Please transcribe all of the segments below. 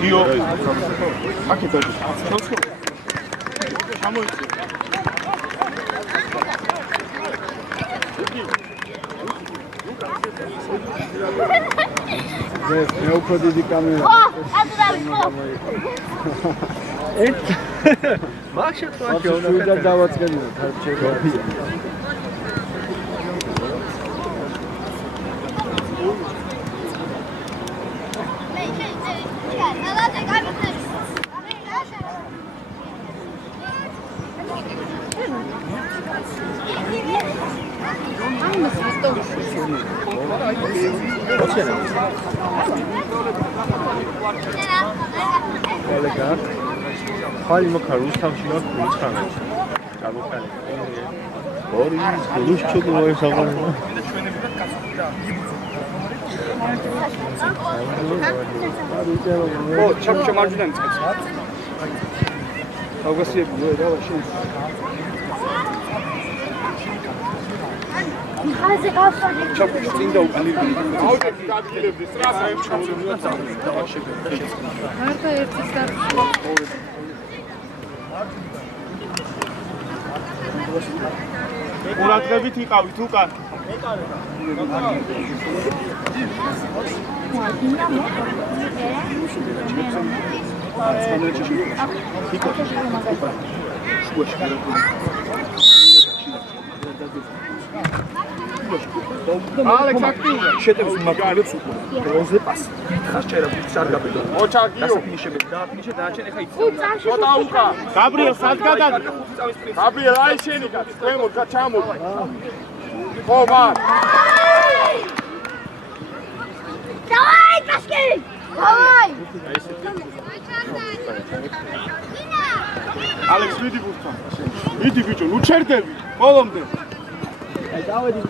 გიო. აქეთ არის. ჩამოიწი. მე უფრო დიდი კამერა. მაგ შემთხვევაში უნდა დავაწყენო თარჩება. Kolega, ხალი მოხარ რუსთავში ვარ 19-ში. გამოფანი. ორი რუსჩოკი მოესაღვარება. ო, ჩაკჩა მარჯვენა მწყეთს. ავგასიებია რა შენ. ხაზე გავსვალი. ჩაკჩა წინ და უკან ირგვლივ. აუჯერს დადგილებდი სტრასა ემჩაურებია მარტო ერთი სარტი. ყურადღებით იყავით უკან. ალექს აქტიურია. შეტევს უმაგრებს უკვე. დროზე პასი. ხას წერა სარგაბედო. ოჩა გიო. დასაფინიშებები დააფინიშე და აჩენ ეხა იცი. ცოტა უკა. გაბრიელ სად გადადი? გაბრიელ აი შენი კაცი. ქვემოთ ჩამო. ხო მარ. დავაი კაშკი. დავაი. ალექს მიდი ბურთთან. მიდი ბიჭო, ნუ ჩერდები. ბოლომდე. დავედი.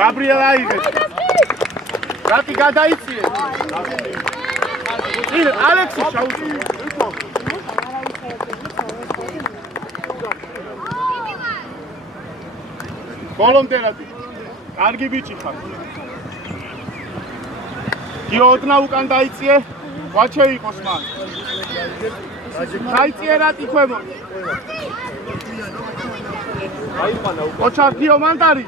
გაბრიელ აიღე. რატი გადაიწიე? ალექსი შაუწი. ბოლომდე რატი? კარგი ბიჭი ხარ. გიოდნა უკან დაიწიე. ვაჩე იყოს მან. დაიწიე რატი ქვემო. აიყვანა უკვე. ოჩა გიო მანდარი.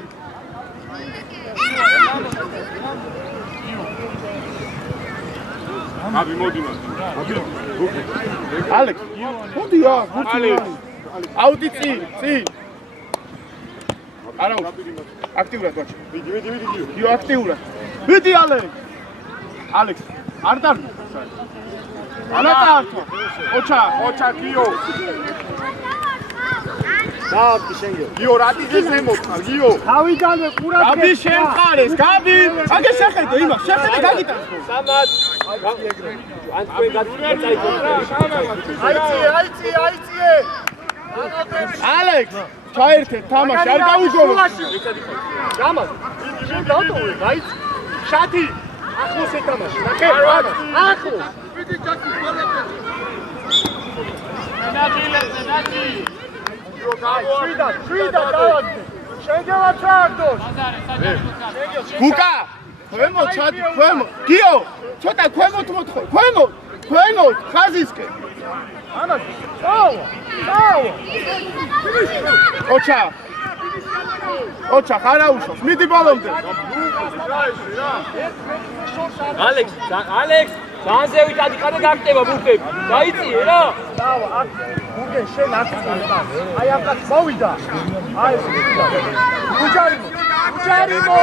აბი მოდი მან. ალექს. მოდი ა, ალექს. აუდი წი. არა უ. აქტიურად ვაჩი. ვიდი გიო. გიო აქტიურად. ვიდი ალექს. ალექს. არ დარ. ანა წართვა. ოჩა გიო. დააბდი შენ გიო. გიო რატი ზემოთხარ გიო. თავიდანვე ყურადღება. გაბი შემყარეს, გაბი. აგე შეხედე იმას, შეხედე გაგიტანს. სამად. ან თქვენ გაწაიკო რა. აიწიე. ალექს, ჩაერთე თამაში, არ გაუგორო. გამას. შენ დავტოვე, გაიც. შათი. ახლოს ეთამაში. ნახე. ახლოს. ნაჯი. შვიდა დავაგდე. შეგელა ჩააგდოს. გუკა. ქვემო ჩადი, ქვემო. გიო, ცოტა ქვემოთ მოთხო. ქვემოთ, ხაზისკენ. ამას. დავა. ოჩა, ხარაუშოს. მიდი ბოლომდე. ალექს, განზევით ადიყანე გაკტება ბურთები. დაიწიე რა. დავა, აქ გუგენ შენ აქ წავიდა. აი ამ კაც მოვიდა. აი ეს მოვიდა. უჯარიმო.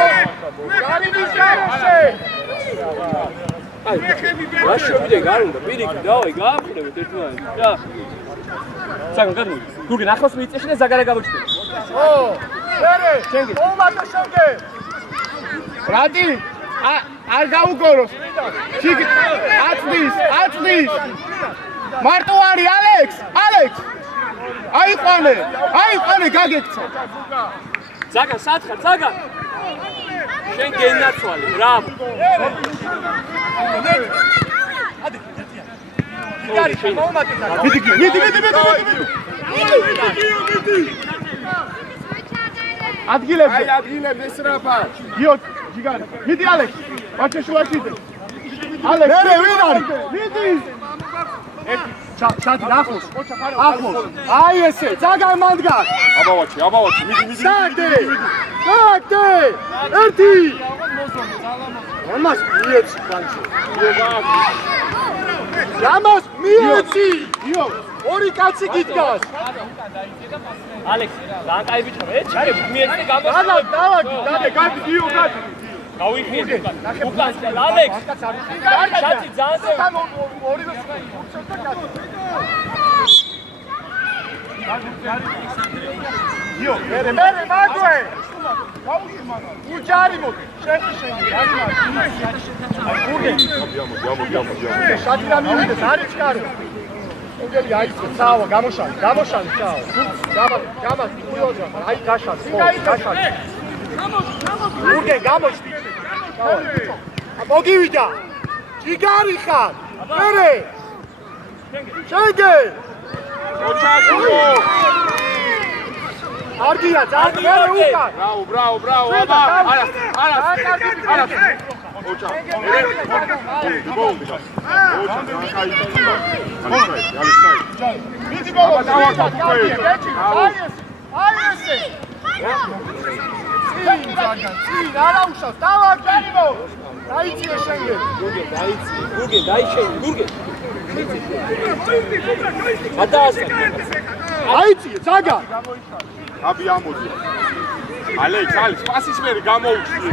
გარიმიშერე. აი, რა შევიდე გარ უნდა პირიქით დავაი გააფრთხილეთ ერთმანეთს. რა. საგან გადმოდი. გურგენ ახლოს მიიწეში და ზაგარა გამოჩნდა. ო, შერე. ომატო შენგე. რატი? არ გაუგოროს. ჩიგ აწდის. მარტო არის ალექს. აიყვანე გაგექცა. ზაგან სათხარ, ზაგან. შენ გენაცვალე, ბრავო. არი მომატე და. მიდი. ადგილებზე სრაფა. გიო, ჯიგარი. მიდი ალექს. ვაჩე შუაშიდე. ალექს მერე ვინ არის? მიდი შატი ახლოს. ახლოს. აი ესე, ძაგან მანდგან. აბავაჩი, მიდი. შატი! შატი! ერთი! ამას მიეცი განჩი. ამას მიეცი! იო, ორი კაცი გიდგას. ალექს, ლანკაი ბიჭო, ეჩქე, მიეცი გამო. გადი, იო, გადი. გავიხიე. უკან ალექს. შატი ძანზე. ორივე იო, მერე მაგვე! უჯარი მოდი, შეხი. აი, გურგე. შატი რა მივიდეს, არის ჩქარო. ოგელი აიწე, წავა, გამოშალი, წავა. გამას, გიოჯა, აი გაშალ, გაშალ. გურგე, გამოშდი. მოგივიდა. ჯიგარი ხარ. მერე. შენგე. ოჩაკო. არგია, ძარგ მერე უკან. Bravo, აბა. არა. ოჩა. მიდი ბაბა, დავაკეთე. აი ესე. წინ, არა უშავს, დავაკეთე. დაიწიე შენგე. გურგე, დაიჩენე, გურგე. გადაასწრე. აიწიე, ძაგა. აბი ამოდი. ალექს, პასის მერე გამოუჩდი.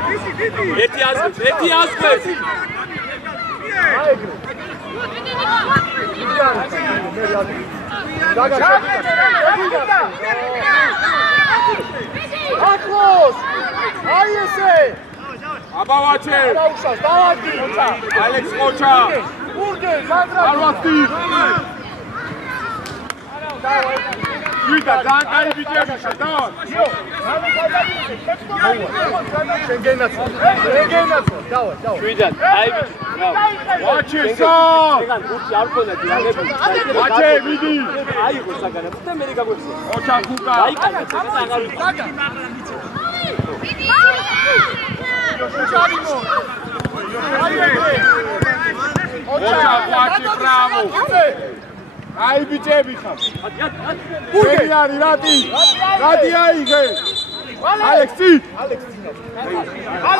ერთი აზრი. აიგრე. ძაგა შეგიდა. ახლოს. აი ესე. აბავაჩე. არა უშავს, დავაკი. ალექს ყოჩა. გურგე, ზანდრა. არვასტი. ვიდა, ძალიან ბიჭები შედავა. შენგენაც, დავა. შვიდად, აი ბიჭო. ვაჩესა. ეგან გურჩი არ ქონდა დიალები. ვაჩე, მიდი. აიღო საგანა, და მე გაგვეცე. ოჩა ხუკა. დაიკარგა, ეს აღარ ვიყავ. ოჩა, ვაჩე, ბრავო. აი ბიჭები ხარ. გურგე არის რატი აიღე. ალექსი.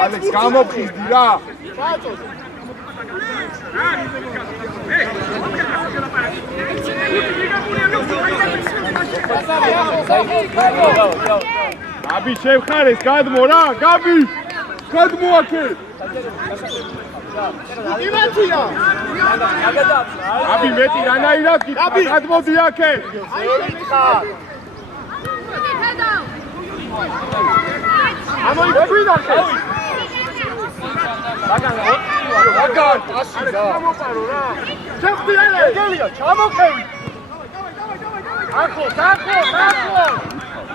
ალექს გამოფხიზდი რა. გაბი შევხარეს, გადმო რა, გაბი. გადმო აქე. იმათია. გაბი მეტი რანაირად გიქა, გადმოდი აქე. ამოიგვიდა ხე. საგან, ასი რა. შევხვდი ელე, ეგელია, ჩამოხევი. ახლოს.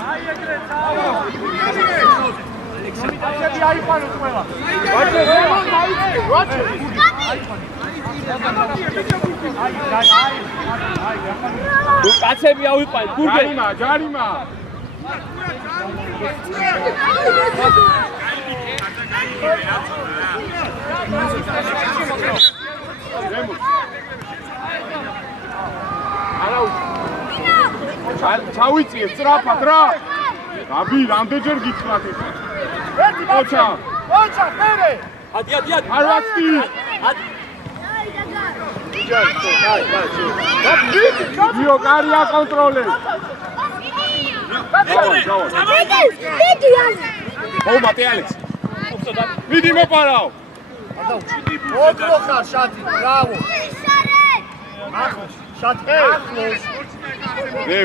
აი ეგრე წავა. ახლა აიყვანოს ყველა. ვაჩე, ვაჩე. კაცები ავიყვანეთ, გურგე. ჯარიმა. ჩავიწიე სწრაფად რა. გაბი, რამდენჯერ გითხრათ ეს? ოჩა, მერე. ადი. არვასტი. იო, კარია კონტროლე. მოვმატე ალექს. მიდი მოპარაო. ოქრო ხარ შატი, ბრავო. ახლოს, შატი, ახლოს.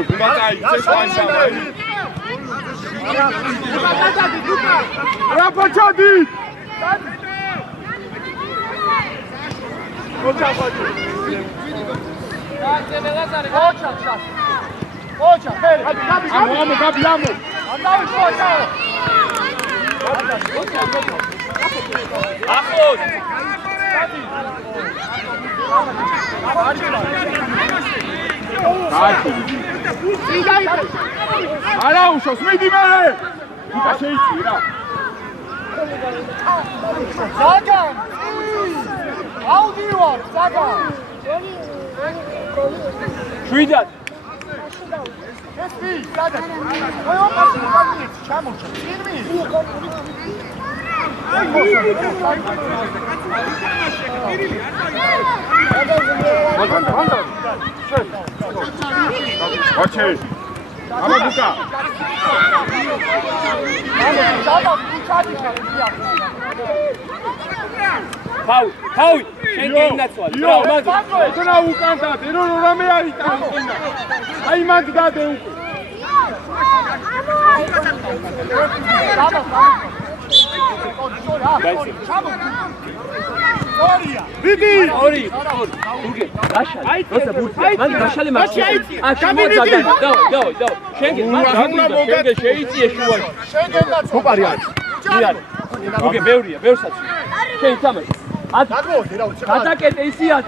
გუმატაი, წესვანსა. რა პაჩადი? ოჩა, მერე. გაბი, ამო. ახლოს. არა უშავს, მიდი მერე. იკა შეიწვი რა. ზაგან. აუდივარ, ზაგა. შვიდად. ეს ვის, ზაგა. მოიყვანს მაგის ჩამოჭა. წირმი. ოჩე აბა ბუკა ფაული შენ გენაცვალ ბრო მაგ ეთნა უკან დადე რომ რამე არის ტანკინა აი მაგ დადე უკვე ვიდი ორი გურგე გაშალი როცა ბურთი მან გაშალი მაჩი გამიდი დაო შენგე შენგე შეიწიე შუაში შენგენაც გოპარი არის ირარი გურგე ბევრია ბევრსაც შენ თამაში დაგმოვდი რა უცხო გადაკეტე ისიად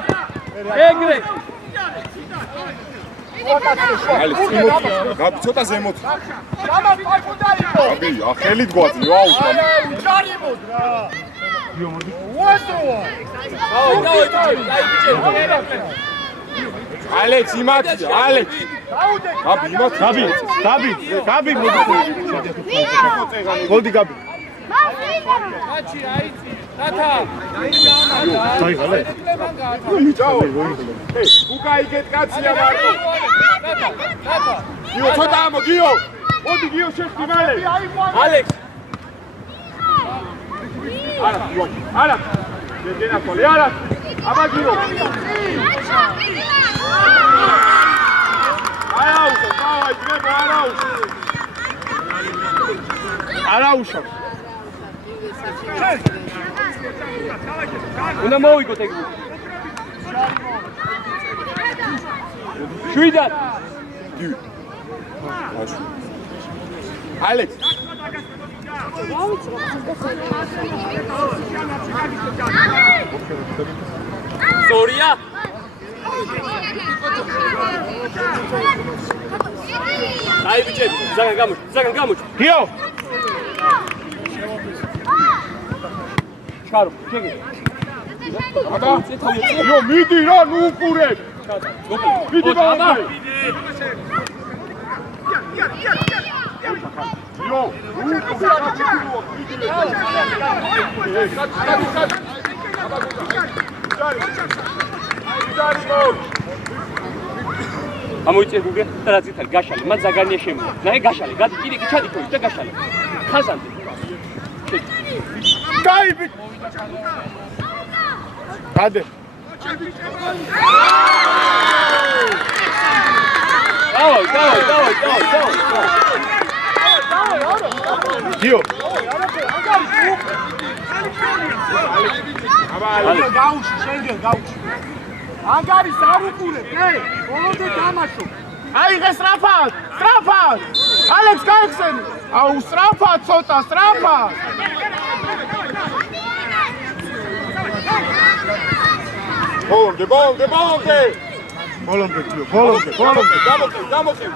ეგრე არის გაბ ცოტა ზემოთ რამა პაკუნდა იყო აბი ახელით გვაძლევ აუ უჯარიმოდ რა უასოა ალექს იმათი ალექს გაბი იმათი გაბი მოდი გოლდი გაბი მაჩი აიცი დათა დაიღალე ჩაო ბუკა იგეთ კაცია მარტო დათა გიო ცოტა ამო გიო მოდი გიო შეხტი მალე ალექს არა გენა კოლე არა აბა გიო აუშო დავაი ძმებო არაუშო უნდა მოვიგოთ ეგ შვიდად ალექს სწორია აი ბიჭები ზაგან გამოჩ გიო ჩარო შეგე გიო მიდი რა ნუ უყურე მიდი ბაბა გიო ამოიწე გუგე და რა ძითარ გაშალი მან ზაგანია შემო ნაი გაშალი გადი კიდე კი ჩადი ხო და გაშალი ხაზანდი გაიბი გადე დავაი გიო გაუში შენგენ გაუში ანგარის არ უყურებ ე ბოლომდე დამაშო აიღე სტრაფად ალექს გაიხსენი აუ სტრაფად ცოტა სტრაფად ბოლომდე გამოწევ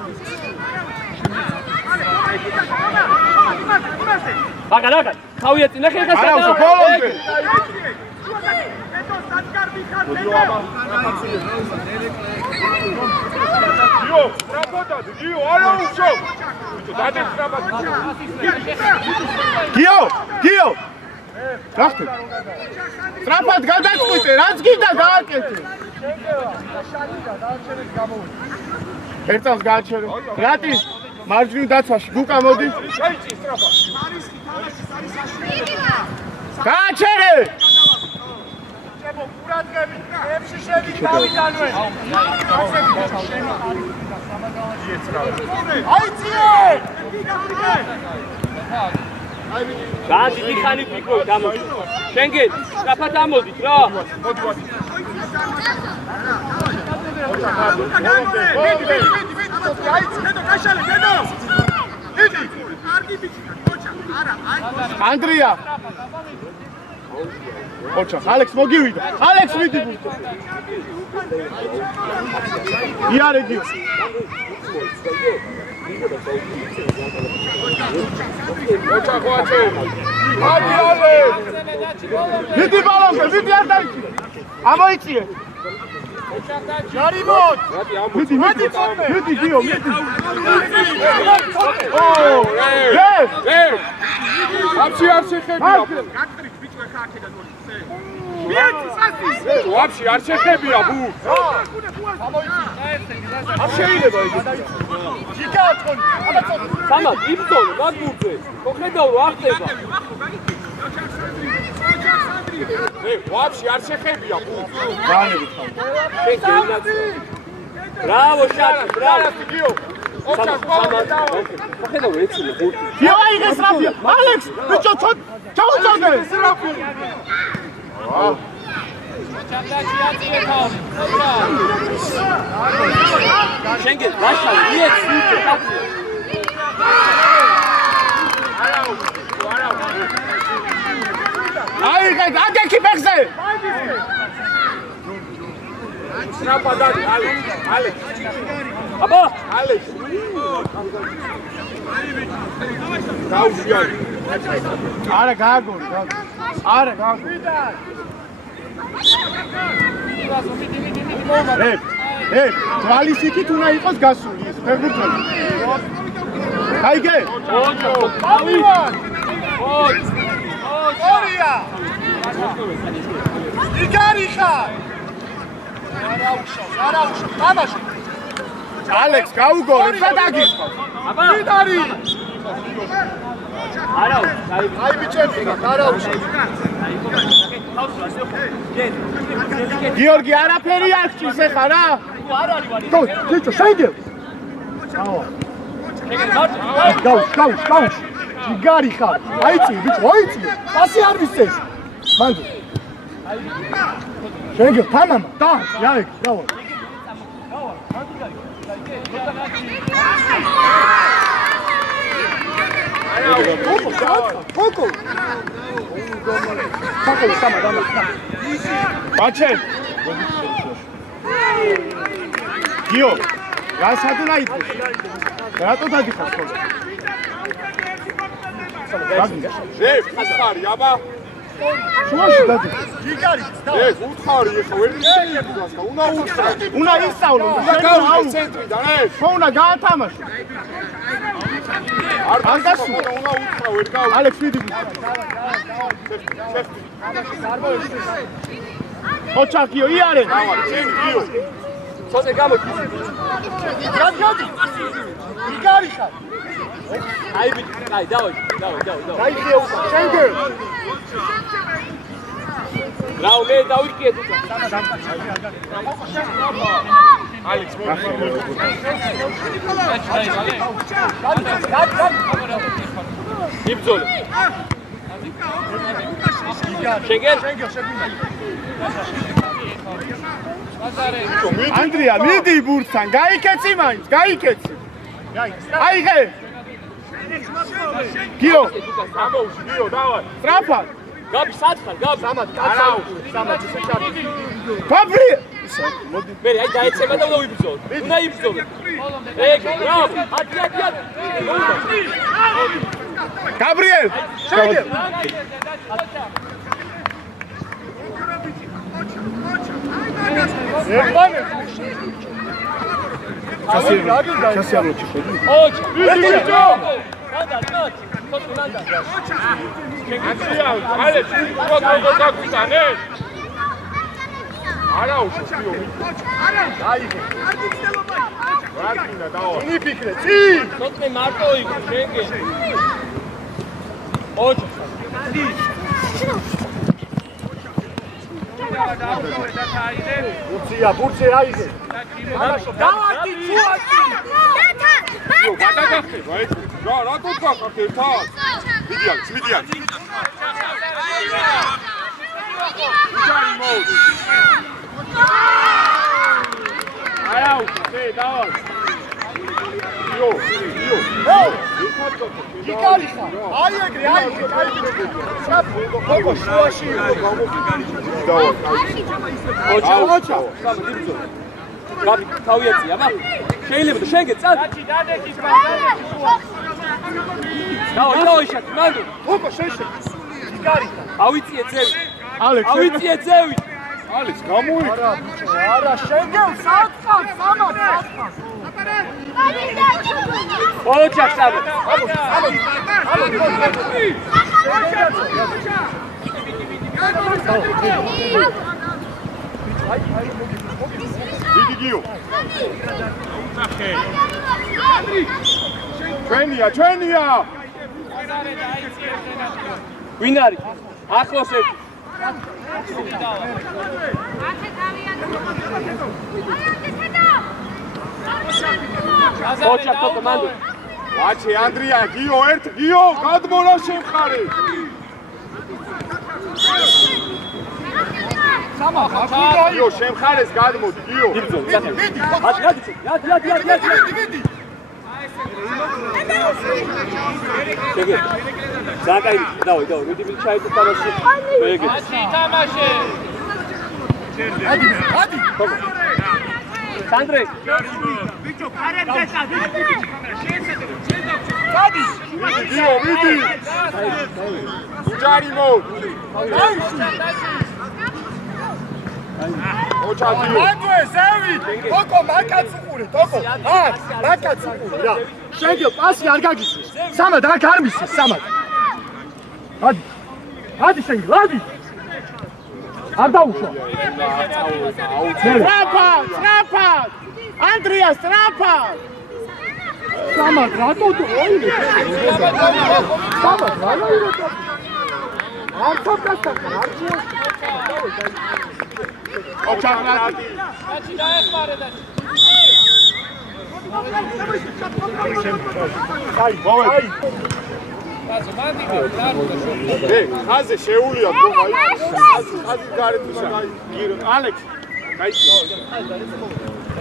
ბაგა ხავია წინა ხე ხა არაუშო ბოლომდე გიო სტრაფად გიო არაუშო დადე სტრაფად გიო რა ხდება სტრაფად გადაწყვიტე რაც გინდა გააკეთე ერთ წელს გააჩერე რატი მარჯვნივ დაცვაში გუკა მოდი გააჩერე ყურადღებით ებში შევით დავიდანვე აიციე გადი დიხანი ფიქრობთ ამოდი შენგე სწრაფად ამოდით რა ანდრია ოჩა ალექს მოგივიდა ალექს მიდი იარე გიო მოიწვა, იგე? იგება ოჩა ხვაჩო ადი ალე მიდი ბალონზე მიდი არ დაიჭირე ამოიწიე ჯარიმოთ მიდი გიო მიდი ო აფში არ შეხებია ვაფშე არ შეხებია ბუ არ შეიძლება იგი ჯიკათხონი სამად იბრძოლო მაგურზე მოხედავ რა ხდება ვაფშე არ შეხებია ბუ ბრავო შატი ბრავო გიო ოჩა მოხედავ ეცილი ბურთი გიო აიღეს რაფია ალექს ბიჭო ჩაუწოდე რაფია შენგენ ლაშა მიეც სიტე აიღე აგექი ფეხზე სრაპადა ალე აბა ალე გაუშვიარი არა გააგორი არა გააგორი თვალის იქით უნდა იყოს გასული ეს ფეხბურთელი გაიგე ავივან ორია იგარიხა არა უშავს თამაში ალექს გაუგორი და დაგიხო აბა მიდარი არა აი ბიჭები არა უშავს გიორგი არაფერი არ ჭირს ეხა რა არ არის ვარი ბიჭო შეგე გაუშ იგარიხა აიწი ბიჭო აიწი პასი არ მისცეს მანდ შეგე თამამა და იაიქ დავა ფოკო ბაჩე გიო რასად უნდა იყოს რატო დაგიხარ ხო ხასხარი აბა შუაში დადი ეს უთხარი ეხა ვერ შეიძლება უნდა უთხარი უნდა ისწავლო უნდა გავიდე ცენტრიდან ეს ხო უნდა გაათამაშო არ გასულა უნდა უთხარ ვერ გავიდე ალექს ვიდი ოჩაკიო იარე დავა შენ გიო ცოტა გამოდი გადი იგარიხა აი ბიჭი აი დავაი გაიგე უკან შენგე რაუ მე დავიკიე თუცა ალექს იბრძოლე შენგენ ანდრია მიდი ბურთთან გაიქეცი მაინც გაიქეცი აიღე გიო ამოუში გიო დავარ სტრაფა გაბი სათხარ გაბი სამად კაცაუ სამად შეჭარი გაბრი მე აი დაეცემა და უნდა ვიბრძოლო უნდა იბრძოლო ეგ ბრავო ათი გაბრიელ შეგე ერთმანე სასიამოვნო ჭიხვედი ოჩ ბიჭო ნანდა ცოტა ნანდა აცია ალე როგორ გაგვიტანე არა უშო არა დაიგე რა გინდა დაო წინი ფიქრე წი ცოტა მარტო იყო შენგე ოჩ ბურცე აიგე დავაკი ჩუაკი გადაგახტება ეს რა რატო გახართ ერთად მიდიან არა უკე დავა იო იკარიხა აი ეგრე ფოკო შუაში ოჩა გაბი თავი ეცი აბა შეიძლება და შეგე წად. დაო ისეთი მანდ. ოკო შეშე. იგარი. ავიწიე ძევი. ალექს ავიწიე ძევი. ალექს გამოიწ არა შენგელ საწყავს სამას. ოჩა სამა. დიდი გიო ჩვენია ვინ არის? ახლოს ერთი. ოჩა თო მანდ. ვაჩი ანდრია გიო ერთ გიო გადმონა შემხარე გიო შემხარეს გადმოდი გიო შეგე. ზაკაი დავი რუდი მილ ჩაიტო თამაში. შეგე. თამაში. ადი. სანდრე. ბიჭო, ფარებზე წადი. გიო ვიდი უჯარი მო ოჩა გიო აგვე ზევი. ოკო მაკაც უყურე, ოკო. მაკაც უყურე რა. შეგე პასი არ გაგიწეს. სამად არ გარმისეს, სამად. ადი შენგე, ადი. არ დაუშვა. სწრაფად ანდრია სწრაფად სამად რატო ოილე? სამად რა ირო? არ თქასთან არ ოჩა გლადი აი მოვე ხაზე შეუულია გომა ხაზი გარეთ აი გირო ალექს კაიცი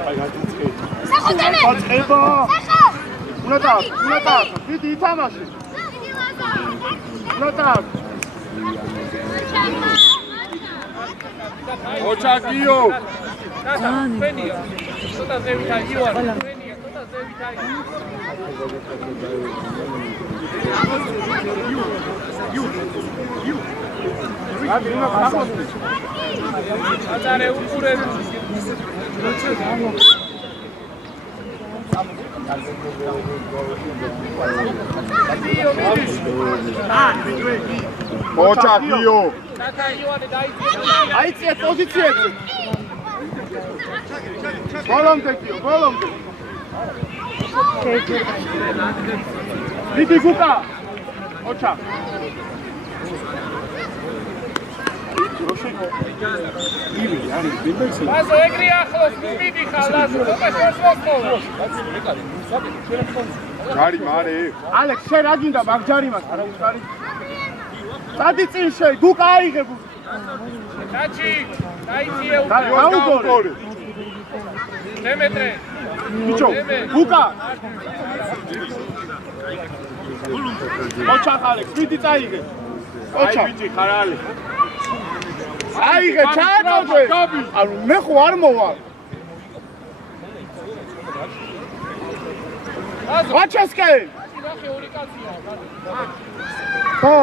აი გაწიცხე სახოთემე ხება უნდა დიდი ითამაში უნდა ოჩა გიო ფენია ცოტა ზევითა ივარ ფენია ცოტა ზევითა აი უნდა ხახოს ატარე უყურე ოჩა გიო ტატა ივანე დაიწია აიწია პოზიციებზე ბოლომდე გიო ბოლომდე დიდი გუკა ოჩა ლაზო ეგრე ახლოს მიდი ხარ ლაზო ცოტა შორს ჯარი მარე ალექს შენ რა გინდა მაგ ჯარი მას არა უხარი წადი წინ შე გუკა აიღებ დაჩი დაიწია გაუგორე დემეტრე ბიჭო გუკა ოჩა ალექს მიდი წაიღე ოჩა ბიჭი ხარ ალექს აიღე ჩააწოდე ანუ მე ხო არ მოვალ ვაჩესკე ნახე ორი კაცია ხო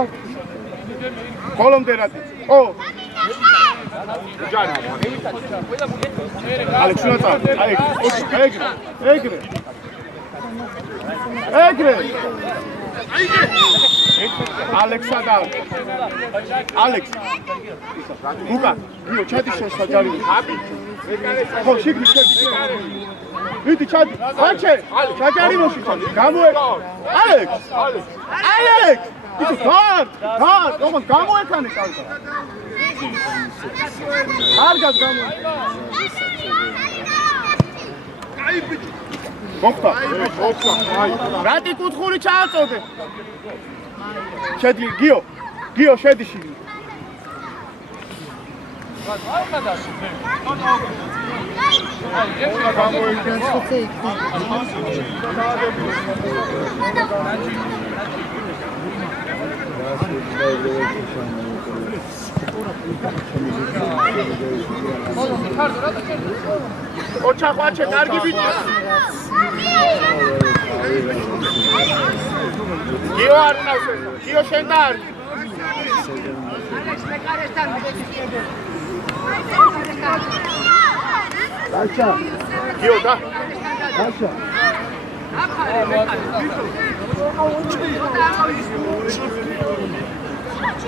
კოლომდერატი ო ჯარი ალექს უნდა ეგრე ალექსა და ალექს გუკა გიო ჩადი შეშა ჯარი აბი ხო შიგნი მიდი ჩადი აჩე ჩაჯარი მოში გამოე ალექს იცი გარ ოღონდ გამოექანე კალკა კარგად გამოე აი ბიჭი მოხდა აი რატი კუთხური ჩააწოდე შედი გიო შედი შიგნი ოჩა ხვაჩე კარგი ბიჭი გიო არ ყავს ეს გიო შენ და არ დაჩა გიო და დაჩა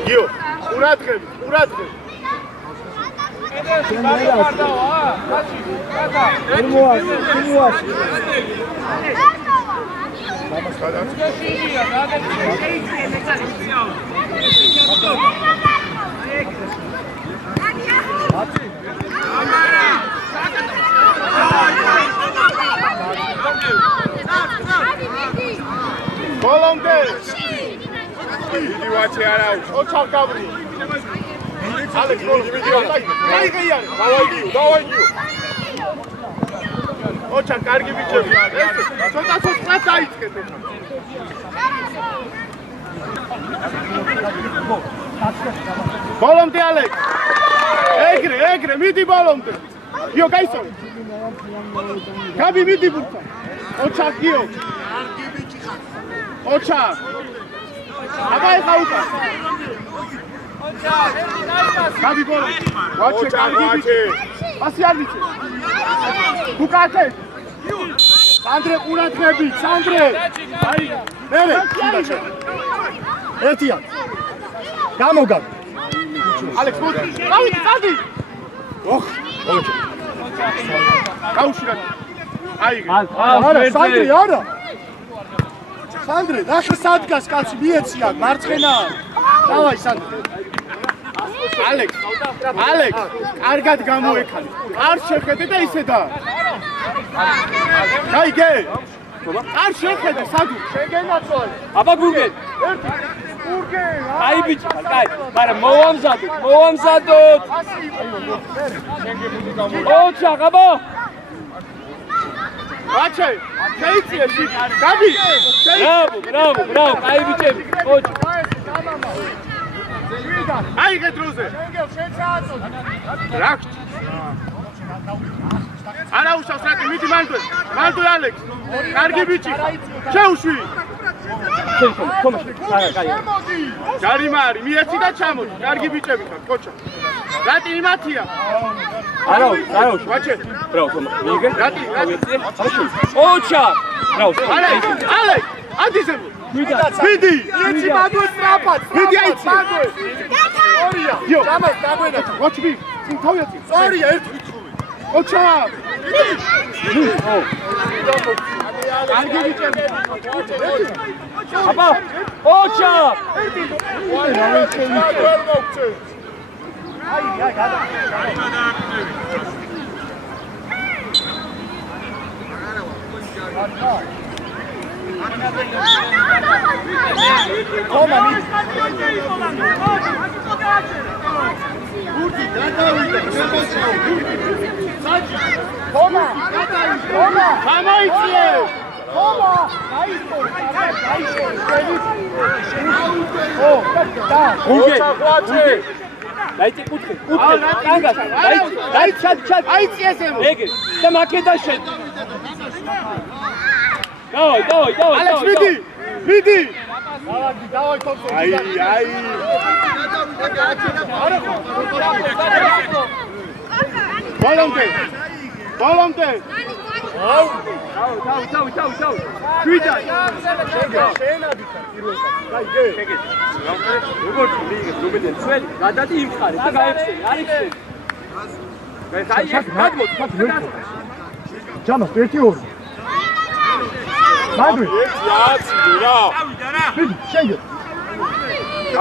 გიო ყურადღები ყურადღები ბოლომდე დიდი ვაჩი არა ოჩალ კაბრი ალექს ბოლომდე ვიდეო დაიღიარე დავაი გიო ოჩა კარგი ბიჭები ეს ცოტა ცოტა დაიწყეთ ბოლომდე ალექს ეგრე მიდი ბოლომდე გიო გაისწორე გაბი მიდი ბურთა ოჩა გიო ოჩა აბა ეხა უკან გაბი გოლი ვაჩე კარგი ბიჭი პასი არ ვიცი უკათე სანდრე ყურადღები სანდრე აი მერე ერთიან გამოგან ალექს მოდი წადი ოხ გაუშვირა აიღე არა სანდრე არა სანდრე ნახე სადგას კაცი მიეცია მარცხენა დავაი სანდრე ალექს კარგად გამოექალე არ შეხედე და ისე და გაიგე არ შეხედე სადუ შეგენაცვალე აბა გურგენ აი ბიჭი კაი მაგრამ მოვამზადოთ ოჩა გაბო ვაჩე შეიწიე გაბი ბრავო აი ბიჭები ოჩა აიღე დროზე რა არა უშავს რატი მიდი მანდვე ალექს კარგი ბიჭი შეუშვი ჯარიმარი მიეცი და ჩამოდი კარგი ბიჭები ხარ კოჩა რატი იმათია არა ვაჩე ბრავო მიიგე რატი ოჩა ბრავო ალექს ადისე მიდი მიეცი მაგოს ტრაპად მიდი აიცი ორია გიო ჩამას დაგვენა ვაჩბი წინ თავიაცი ორია ერთი ოჩა კარგი ბიჭები აბა ოჩა გამოიწიე ოჩა ხვაჩე დაიწი კუთხე კანგას დაიწი აიწიე ზემო ეგე და მაკედან შენ დავაი ალექს მიდი დავაი თორსო აი ბოლომდე თავ შვიდა შენადი პირველად გაიგე როგორ მიიღე ძველი გადადი იმ ხარი და გაიხსენე არ იხსენე აი ეს გადმოდი ჯამას ერთი ორი მაგრი იაცი რა მიდი შენგე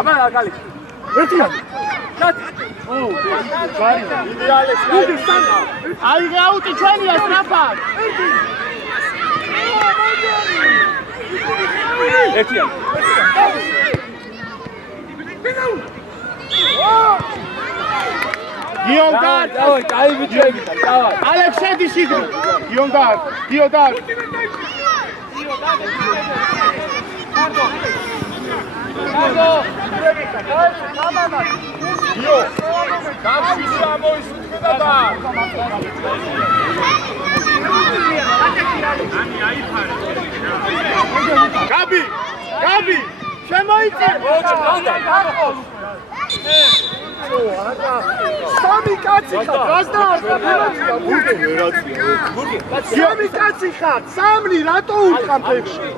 აბა აკალი ერთიანი მიდი ალექს აიღე აუტი ჩვენია სტრაფად ერთიანი გიონდარ დავაი კაი ბიჭები დავაი ალექს შედი შიგნით გიონდარ კარგო გიო გამშვიდი ამოისუთხე და გაბი შემოიწე სამი კაცი ხარ, რას დაარსა? სამი კაცი ხარ, სამი რატო უთხრა ფეხში?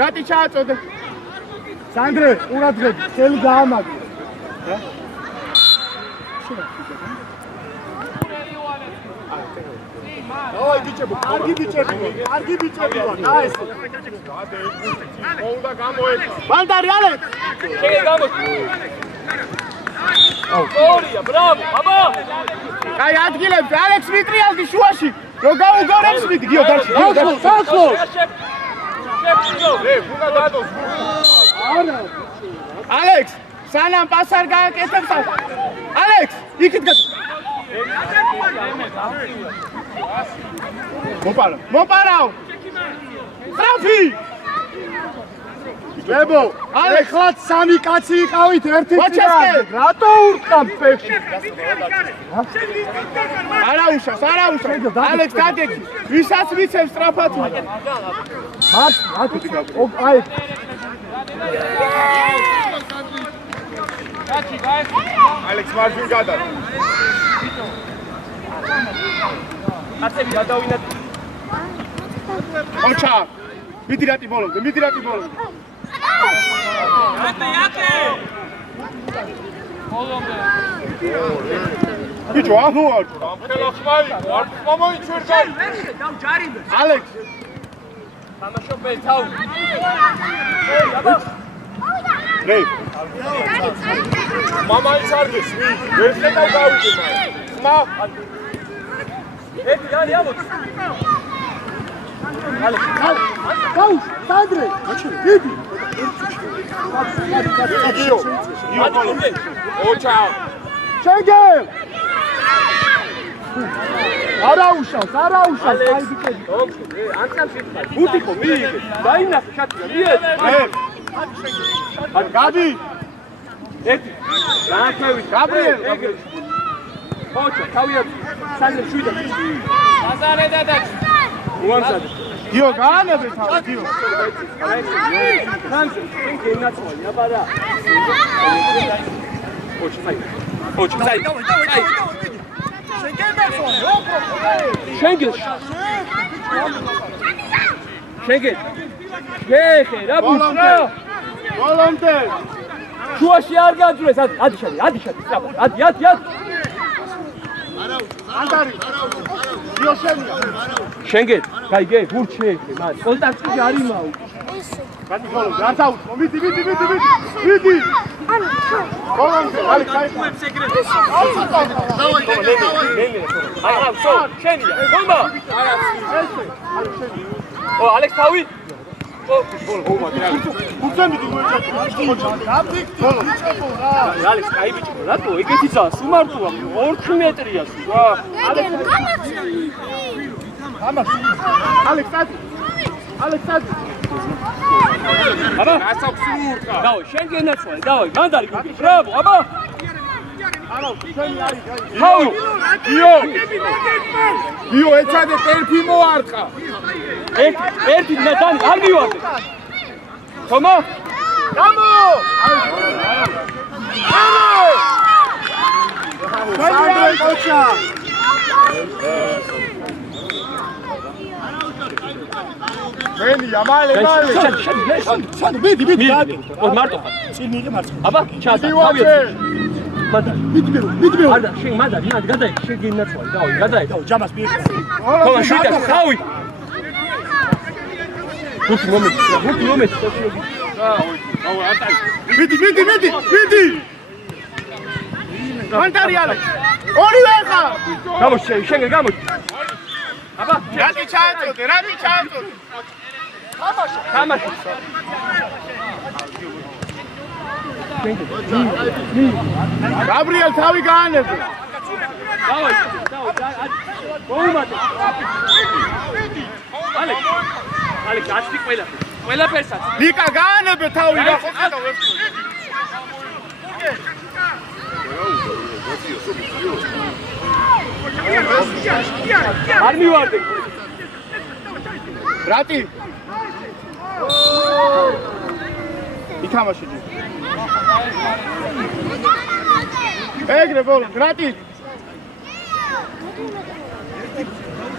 რატი ჩააწოდე სანდრე, ყურადღები, ხელი გაამაგრე. დავაი ბიჭებო, კარგი ბიჭები ვარ, და ეს. მოუნდა გამოეცა ბანდარი ალექ. შეგე გამოდი. ორია, ბრავო, აბა. აი ადგილებს ალექს მიტრიალდი შუაში რო გაუგორებს მიდი გიო დაში სახლო. უნდა დადოს არა. ალექს სანამ პას არ გააკეთებს ალექს იქით გა მოპარაო ტრაფი ლებო, ეხლაც სამი კაცი იყავით ერთი წინააღმდეგ. რატო ურტყა ფეხში? არაუშავს ალექს დადექი ვისაც ვიცევს სტრაფად აი ალექს მარჯვენ გადადა აცები გადავინათ. ოჩა მიდი რატი ბოლომდე ბიჭო ამოარ ხელა ხმალი არ მომოიჩვერდა ალექს თამაშობ თავ. რეი მამა იცარდეს ვერ ხედავ გავიდე ხმა ერთი არი ამოც. გაუს, სანდრე, დიდი. გიო ოჩა შეგე. არაუშავს, აი ბიჭები. ანტამში ბუტიკო მიიღე. დაინახე შატია, მიეცე. გაბი ერთი. დააქევი, გაბრიელ ოჩა, თავიად სანდრე შვიდა. აზარე დადაც. უამზადე. გიო გაანებე თავი გიო ხანს შენ გენაცვალი აბარა. ოჩა, წაი. შენგე გეხე რა ბუშრა ბოლომდე შუაში არ გაძვრეს ადი შადი სწრაფად ადი ანდარი გიო შენია შენგე გაიგე გურთ შეეხე მას კონტაქტი არ იმაო გადი ბოლომდე არ დაუწყო მიდი ბოლომდე ალე კაი აა სო შენია გონდა ო ალექს თავი გუცემიდი მოიჭა ალექს კაი ბიჭო რატო ეგეთი ძა სიმართუა 4 მეტრია სულ ალექს აბა ასაბსურდა დაო შენ გენაცვალე დავაი მანდარი გუგი ბრავო აბა ჰაუ გიო ეცადე ტერფი მოარტყა ერთი ნადანი არ მივარდე ხომა გამო სანდრე კოჩა. მენია მალე სანდრე მიდი ო მარტო წინ მიიღე მარცხნივ. აბა ჩადა მივაჩე მიდი არა შენ მანდარი ნად გადაი შენ გენაცვალე დავაი გადაი ჯამას მიიღე. ხომა შვიდა ხავი გუთი მომენტი მიდი მანდარი ალე ორივე ხა გამოჩე შენ გამოჩე აბა რატი ჩააწოდე თამაში გაბრიელ თავი გაანებე დავაი მოუმატე ალე გასწი ყველაფერსაც ნიკა გაანებე თავი რა არ მივარდი. რატი? ითამაშე. ეგრე ბოლო, რატი?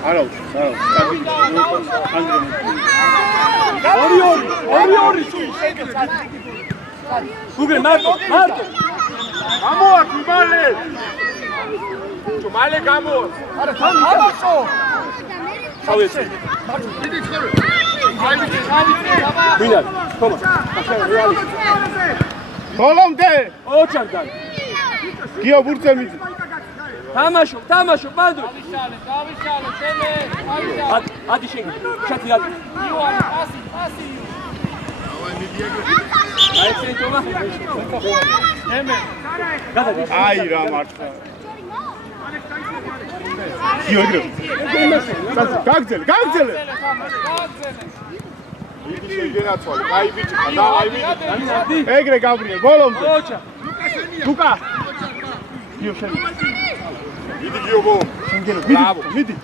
არა უშავს, არა უშავს. ორი. გუგლი მარტო. გამოართი მალე. მალე გამო. არა, თამაშო. ჩავეცი. ვინ არის? თომა. ბოლომდე. ოჩარგან. გიო ბურცემიძე. თამაშო, ბანდო. დავიშალე, შენე. ადი შენ. შათი ადი. იოანი, პასი. აი შენ თომა. ემე. გადადი. აი რა მართლა. გიო ეგრე. გაგძელე. იგი შეგენაცვალე, აი ბიჭი, აი ბიჭი. ეგრე გაბრიელ, ბოლომდე. ოჩა. ლუკა. გიო შენ. მიდი გიო ბო. შენგენო, მიდი.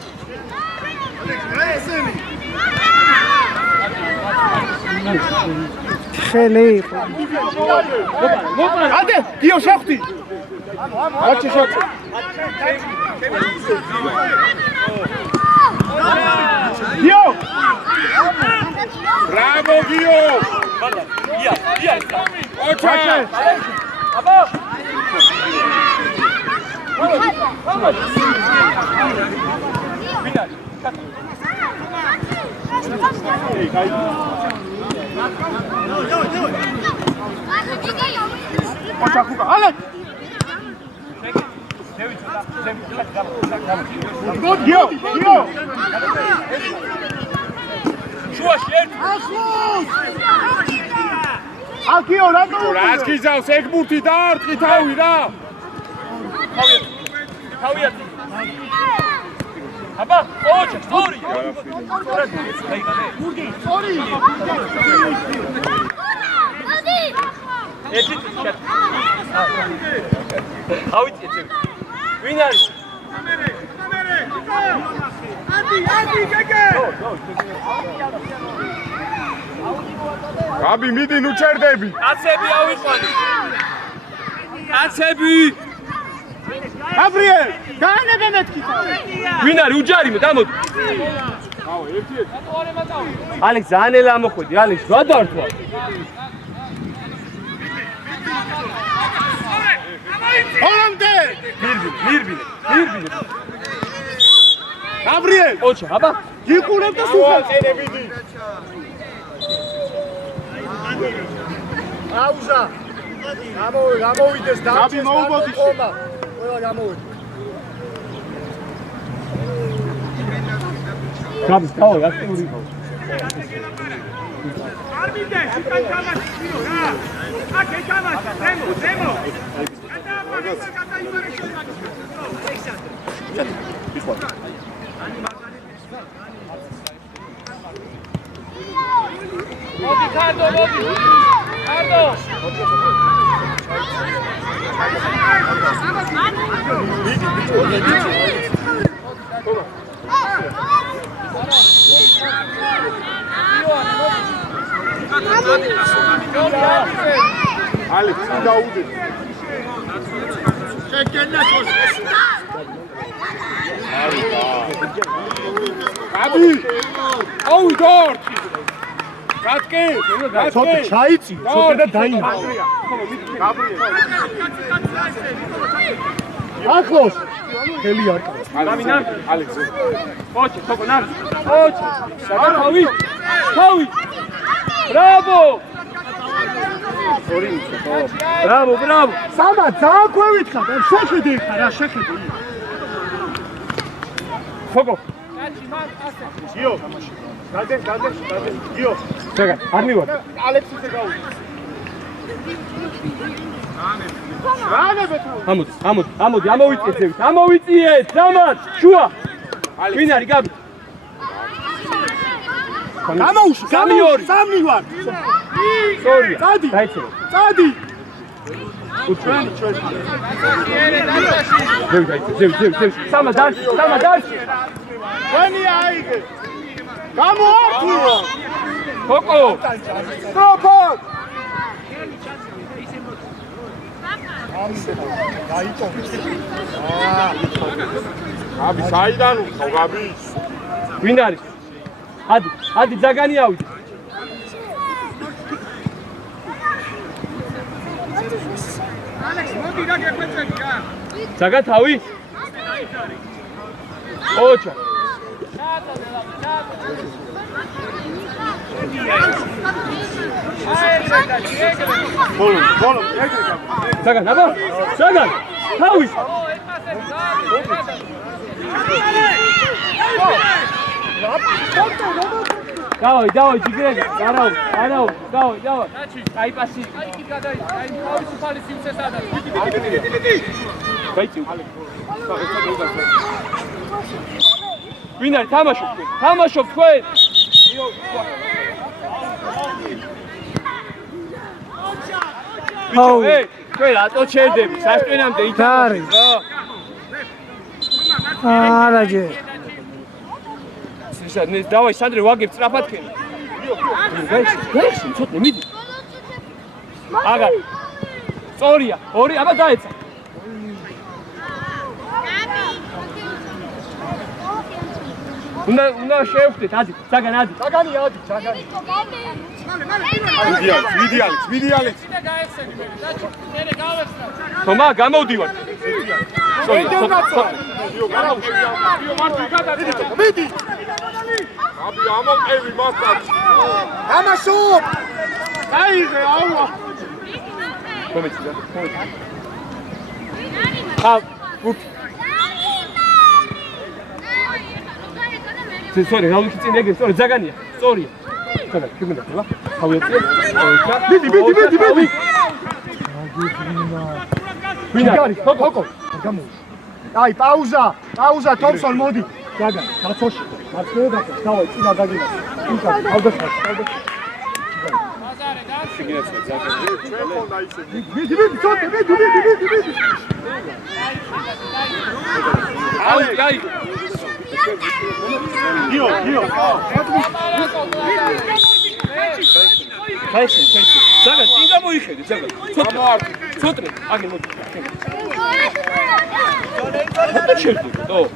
ხელი იყო. ადე, გიო შეხვდი. აჩე შეხვდი. გიო. ბრავო გიო. ია. ოჩა. აბა. ოჩა ხუკა, ალე. გიო. შუაში ერთი. აკიო რატო? რაც გიზავს ეგბურთი დაარტყი თავი რა. თავიათი. აბა, ოჩა, ორი. ერთი შეთ. ავიწი ეს. ვინ არის? გაბი მიდი ნუ ჩერდები. კაცები ავიყვანი. კაცები. გაბრიელ, გაანებე მეთქი. ვინ არის უჯარი დამოდი. ალექს ზანელა მოხვედი, ალექს რა დართვა? ბოლომდე. მირბინე. გაბრიელ, ოჩა, აბა. გიყურებ და სულხან წერე მიდი. აუზა. გამოვიდეს და გაბი მოუბოდი. ყველა გამოვიდეს. გაბის თავი აქტიური იყო. არ მინდა, შენ თამაშიო რა. აქ ეთამაშა, დემო. მოდი კარდო. ალე, დაუდე. გაბი. აუ დორ. გატკი. ცოტა ჩაიცი, ცოტა და დაიმა. გაბრიელ. ახლოს. ხელი არ კაც. ალექს. ოჩა, თოკო ნარ. ოჩა. თავი. ბრავო. ბრავო. სამა ძალიან ქვევითხა, შეხედე ხა რა შეხედე. თოკო. გიო. გადე. გიო. ზეგა, არ მივარ. ალექსი შეგაუდი. ამოდი, ამოვიწიეთ. დამად, შუა. ვინ არის გაბი? გამოუშვი, სამი ვარ. სორია. წადი. დაიწერე. წადი. ზევი. სამა დარჩი. ჩვენი აიგე. გამოართულა. კოკო. სტროფო. გაბი საიდან უხავ გაბი? ვინ არის? ადი ზაგანი ავიდე. მოდი რა გეკვეცები რა. ზაგა თავი? ოჩა. ბოლო, ეგრე გაბი. ზაგან, აბა? ზაგან, თავი. დავაი, ჯიგრეგა, არაუ, დავაი. აი პასი. აი კი გადაი, აი თავისუფალი სიმცესა და. ვაიცი. ვინ არის თამაშობ თქვენ? აუ, თქვენ რატო ჩერდები? საშტვენამდე ითამაშეთ რა. არაჯე დავაი სანდრე ვაგებ სწრაფად ხენ. ვეშ, ცოტნე მიდი. აგარ. სწორია, ორი, აბა დაეცა. უნდა შევხვდეთ, ადი, ზაგანი. ზაგანი. მიდი ალექს. თომა, გამოვდივარ. სორი, მიდი. აბი ამოყევი მასთან. ამაშობ. აიღე, აუა. კომეცი. სორი, რა ვიცი წინ ეგრე, სწორი ზაგანია, სწორია. ხოდა, გიგონდა რა? თავიაცი. მიდი. ვინ არის? კოკო. გამოუშ. აი, პაუზა, თომსონ მოდი. ზაგან, გაცოში. მართლა დაკეთე, დავაი, წინა დაგინა. ავდახა. შეგინაცა ზაგანი. მიდი, ცოტა, მიდი. აი. გიო. ხაიში. ზაგან, წინ გამოიხედე, ზაგან. ცოტნე, აგი მოდი. რატო შევდივარ?